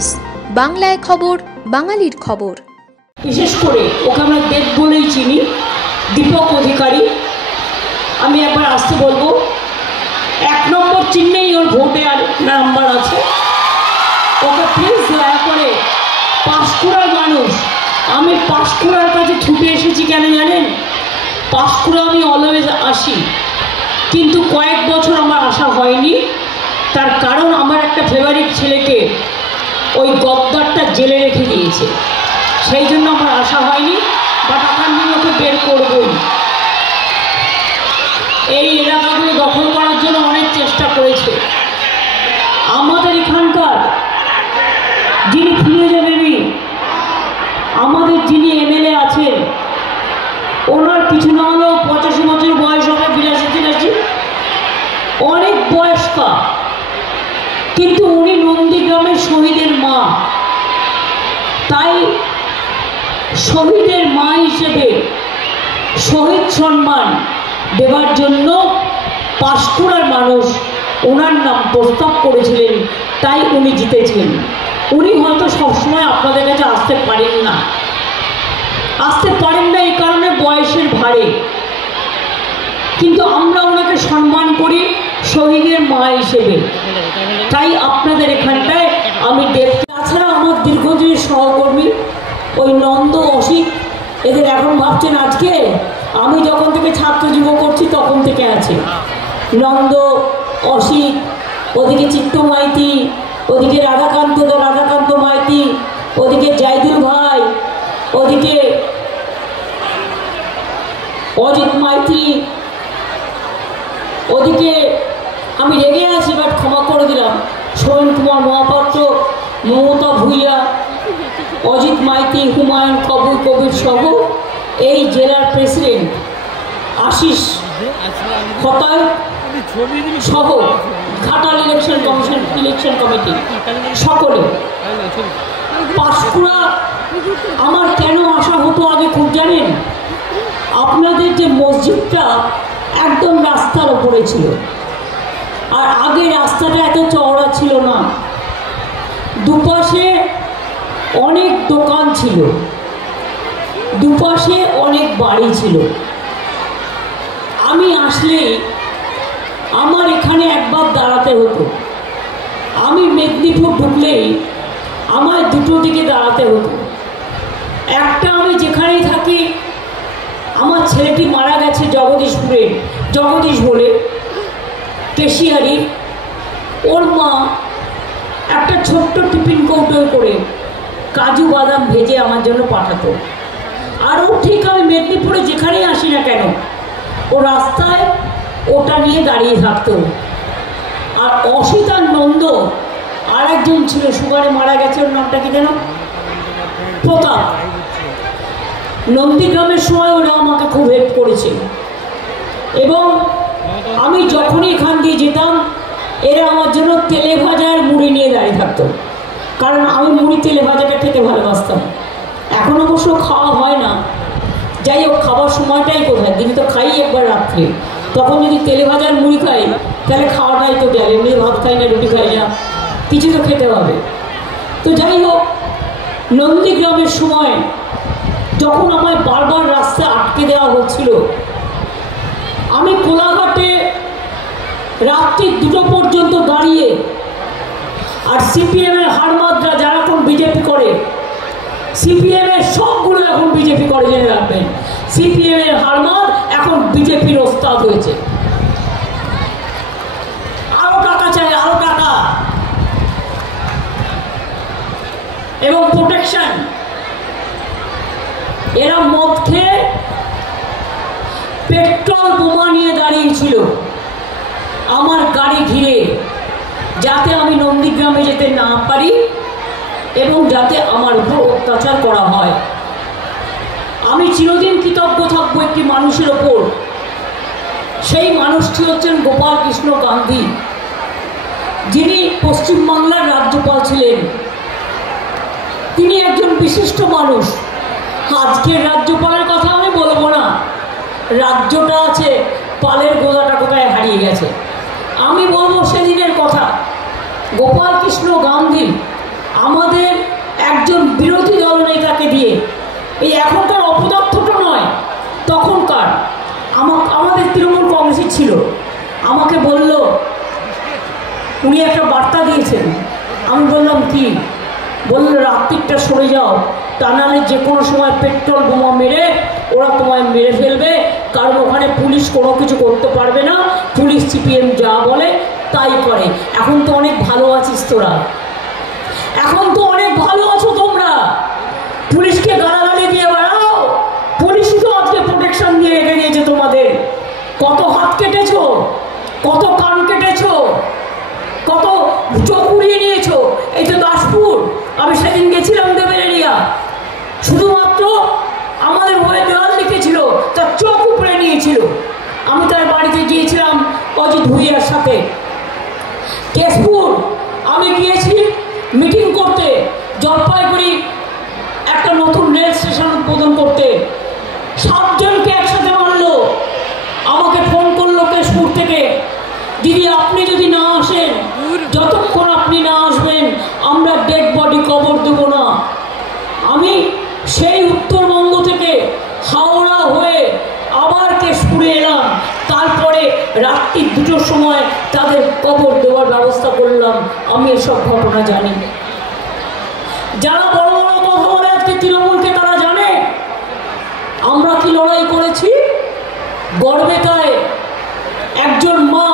News, বাংলায় খবর, বাঙালির খবর। বিশেষ করে ওকে আমরা দেব বলেই চিনি, দীপক অধিকারী। আমি একবার আসতে বলবো, 1 নম্বর চিহ্নেই ওর ভোটে আর নাম্বার আছে। ওকে প্লিজ দয়া করে, পাঁশকুড়ার মানুষ, আমি পাঁশকুড়ার কাছে ছুটে এসেছি কেন জানেন? পাঁশকুড়া আমি অলওয়েজ আসি, কিন্তু কয়েক বছর আমার আসা হয়নি। তার কারণ আমার একটা ফেভারিট ছেলেকে ওই গদ্দারটা জেলে রেখে দিয়েছে, সেই জন্য আমার আসা হয়নি। বাট আমি ওকে বের করবই। এই এলাকাগুলো দখল করার জন্য অনেক চেষ্টা করেছে। আমাদের এখানকার যিনি ফিরে যাবেনি, আমাদের যিনি এমএলএ আছেন, ওনার কিছু না হলেও 85 বছর বয়স হবে, 82-83, অনেক বয়স্কা, কিন্তু উনি নন্দীগ্রামের শহীদের মা। তাই শহীদের মা হিসেবে শহীদ সম্মান দেওয়ার জন্য পাঁশকুড়ার মানুষ ওনার নাম প্রস্তাব করেছিলেন, তাই উনি জিতেছেন। উনি হয়তো সবসময় আপনাদের কাছে আসতে পারেন না এই কারণে বয়সের ভারে, কিন্তু আমরা ওনাকে সম্মান করি শহীদের মা হিসেবে। তাই আপনাদের এখানটায় আমি দেখতে, তাছাড়া আমার দীর্ঘদিনের সহকর্মী ওই নন্দ, অসিত, এদের এখন ভাবছেন আজকে, আমি যখন থেকে ছাত্র যুব করছি তখন থেকে আছে নন্দ, অসিত, ওদিকে চিত্ত মাইতি, ওদিকে রাধাকান্ত মাইতি, ওদিকে জাইদুল ভাই, ওদিকে অজিত মাইতি, ওদিকে আমি রেগে আছি, বাট ক্ষমা করে দিলাম, সোমেন কুমার মহাপাত্র, মমতা ভূঁইয়া, অজিত মাইতি, হুমায়ুন কবির সহ এই জেলার প্রেসিডেন্ট আশিস খতায় সহ ঘাটাল ইলেকশন কমিটি সকলে। পাঁশকুড়া আমার কেন আসা হতো আগে খুব জানেন? আপনাদের যে মসজিদটা একদম রাস্তার ওপরে ছিল, আর আগে রাস্তাটা এত চওড়া ছিল না, দুপাশে অনেক দোকান ছিল, দুপাশে অনেক বাড়ি ছিল। আমি আসলে আমার এখানে একবার দাঁড়াতে হতো। আমি মেদিনীপুর ঢুকলেই আমার দুটো দিকে দাঁড়াতে হতো। একটা, আমি যেখানেই থাকি, আমার ছেলেটি মারা গেছে জগদীশপুরে, জগদীশ বলে কেশিয়ারি, ওর মা একটা ছোট্ট টিফিন কৌটোয় করে কাজু বাদাম ভেজে আমার জন্য পাঠাতো। আর ও ঠিক আমি মেদিনীপুরে যেখানেই আসি না কেন, ও রাস্তায় ওটা নিয়ে দাঁড়িয়ে থাকতো। আর অসিত আর নন্দ, আর একজন ছিল সুগারে মারা গেছে, ওর নামটা কি যেন, প্রতাপ, নন্দীগ্রামের সময় ওরা আমাকে খুব হেল্প করেছে। এবং আমি যখনই এখান দিয়ে যেতাম, এরা আমার জন্য তেলে ভাজা আর মুড়ি নিয়ে দাঁড়িয়ে থাকতো, কারণ আমি মুড়ি তেলে ভাজাটা খেতে ভালোবাসতাম। এখন অবশ্য খাওয়া হয় না, যাই হোক, খাবার সময়টাই কোথায়, দিনে তো খাই একবার রাত্রে, তখন যদি তেলে ভাজার মুড়ি খাই তাহলে খাওয়াটাই তো গেল, এমনি ভাত খাই না, রুটি খাই না, কিছু তো খেতে হবে। তো যাই হোক, নন্দীগ্রামের সময় যখন আমায় বারবার রাস্তা আটকে দেওয়া হচ্ছিল, আমি কোলাঘাটে রাত্রি 2টো পর্যন্ত দাঁড়িয়ে, আর সিপিএমের হারমাদরা যারা এখন বিজেপি করে, সিপিএমের সবগুলো এখন বিজেপি করে, জেনে রাখবেন, সিপিএমের হারমাদ এখন বিজেপির ওস্তাদ হয়েছে। আরো টাকা চাই, আরো টাকা এবং প্রোটেকশন। এরা মদ খেয়ে পেট্রোল বোমা নিয়ে দাঁড়িয়েছিল আমার গাড়ি ঘিরে, যাতে আমি নন্দীগ্রামে যেতে না পারি এবং যাতে আমার উপর অত্যাচার করা হয়। আমি চিরদিন কৃতজ্ঞ থাকবো একটি মানুষের ওপর, সেই মানুষটি হচ্ছেন গোপাল কৃষ্ণ গান্ধী, যিনি পশ্চিমবাংলার রাজ্যপাল ছিলেন। তিনি একজন বিশিষ্ট মানুষ। আজকের রাজ্যপালের কথা আমি বলবো না, রাজ্যটা আছে, পালের গোদাটা কোথায় হারিয়ে গেছে। আমি বলবো সেদিনের কথা। গোপাল কৃষ্ণ গান্ধী আমাদের একজন বিরোধী দলনেতাকে দিয়ে, এই এখনকার অপদার্থটা নয়, তখনকার আমাদের তৃণমূল কংগ্রেসের ছিল, আমাকে বলল, উনি একটা বার্তা দিয়েছেন। আমি বললাম কি? বললো রাত্রিটা সরে যাও, তা নাহলে যে কোনো সময় পেট্রোল বোমা মেরে ওরা তোমায় মেরে ফেলবে, কারণ ওখানে পুলিশ কোনো কিছু করতে পারবে না, পুলিশ সিপিএম যা বলে তাই করে। এখন তো অনেক ভালো আছিস তোরা, এখন তো অনেক ভালো আছো তোমরা, পুলিশকে গালাগালি দিয়ে বেড়াও, পুলিশই তো আজকে প্রোটেকশন দিয়ে রেখে দিয়েছে তোমাদের। কত হাত কেটেছো, কত কান কেটেছো, কত চোখ উড়িয়ে নিয়েছো। এই তো দাসপুর, আমি সেদিন গেছিলাম দেবের এরিয়া, শুধুমাত্র আমাদের হয়ে দেওয়াল লিখেছিল, তার চোখ উপরে নিয়েছিল। আমি তার বাড়িতে গিয়েছিলাম অজিত ভুইয়ার সাথে। কেশপুর আমি গিয়েছি মিটিং করতে, জলপাইগুড়ি একটা নতুন রেল স্টেশন উদ্বোধন করতে, 7 জনকে একসাথে মারলো। আমাকে ফোন করলো কেশপুর থেকে, দিদি আপনি যদি না আসেন, যতক্ষণ আপনি না আসবেন আমরা ডেড বডি কবর দেবো না। আমি সেই উত্তরবঙ্গ থেকে হাওড়া হয়ে আবার কেশপুরে এলাম, তারপরে রাত্রি 2টোর সময় তাদের কবর দেওয়ার ব্যবস্থা করলাম। আমি এসব ঘটনা জানি। যারা বড় বড় কথা বলে আজকে তৃণমূলকে, তারা জানে আমরা কি লড়াই করেছি। গড়বেতায় একজন মা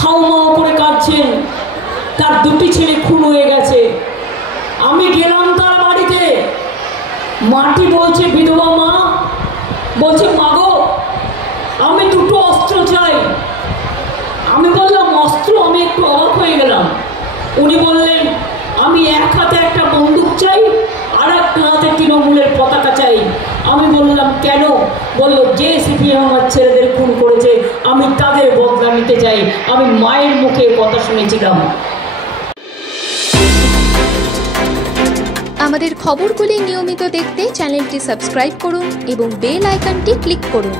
হাউমাউ করে কাঁদছেন, তার 2টি ছেলে খুন হয়ে গেছে। আমি গেলাম তার বাড়িতে, মাটি বলছে, বিধবা মা বলছে, মাগো আমি 2টো অস্ত্র চাই। আমি বললাম অস্ত্র? আমি একটু অবাক হয়ে গেলাম। উনি বললেন, আমি এক হাতে একটা বন্দুক চাই, আর এক হাতে তৃণমূলের পতাকা চাই। আমি বললাম কেন? বলল, যে সিপিএম আমার ছেলেদের খুন করেছে আমি তাদের বদলা নিতে চাই। আমি মায়ের মুখে কথা শুনেছিলাম। আমাদের খবরগুলি নিয়মিত দেখতে চ্যানেলটি সাবস্ক্রাইব করুন এবং বেল আইকনটি ক্লিক করুন।